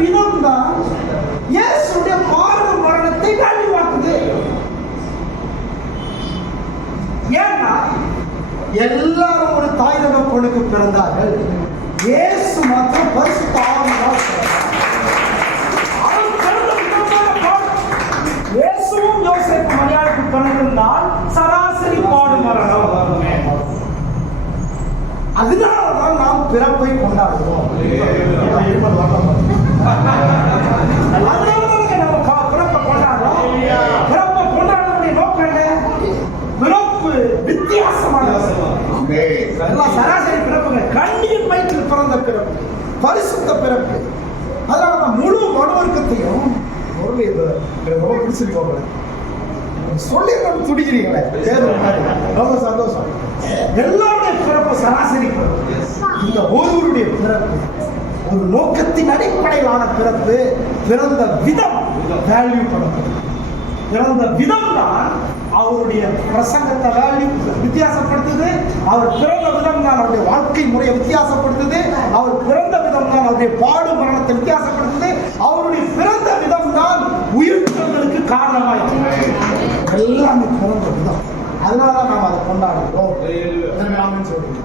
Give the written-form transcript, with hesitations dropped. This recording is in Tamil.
விதம் தான் இயேசுடைய பாடு மரணத்தை வேல்யூவாக்குது. ஏன்னா எல்லாரும் ஒரு தாய் தகப்பனுக்கு பிறந்தார்கள், இயேசு மாத்திரம் பரிசுத்த ஆவியால் பிறந்தார். அவர் பிறந்த விதமான பாடு. இயேசுவும் யோசேப்பு மரியாளுக்கு பிறந்திருந்தால் சராசரி பாடு மரணம். அதனாலதான் நாம் பிறப்பை கொண்டாடுவோம். பிறப்பை கொண்டாடுறோம். பிறப்பை கொண்டாடுறதுடைய நோக்கம் என்ன? பிறப்பு வித்தியாசமானது. சராசரி பிறப்புங்க கண்ணியின் வயிற்றில் பிறந்த பிறப்பு, பரிசுத்த பிறப்பு. அதனால முழு மனுவர்க்கத்தையும் ரொம்ப பிடிச்சிருக்கோம். சொல்லி துடிக்கிறீங்களே, ரொம்ப சந்தோஷம். எல்லாருடைய பிறப்பு சராசரி பிறப்பு. இந்த ஒருவருடைய பிறப்பு ஒரு நோக்கத்தின் அடிப்படையிலான பிறப்பு. பிறந்த விதம் வேல்யூ பண்ணப்படுது. பிறந்த விதம் தான் அவருடைய பிரசங்கத்தை வேல்யூ வித்தியாசப்படுத்துது. அவர் பிறந்த விதம் தான் அவருடைய வாழ்க்கை முறையை வித்தியாசப்படுத்துது. அவர் பிறந்த விதம் தான் அவருடைய பாடு மரணத்தை வித்தியாசப்படுத்துது. அவருடைய பிறந்த விதம் தான் உயிர்த்தங்களுக்கு காரணமாயிருக்கு. எல்லாமே பிறந்த விதம். அதனால நாம் அதை கொண்டாடுகிறோம். சொல்றோம்.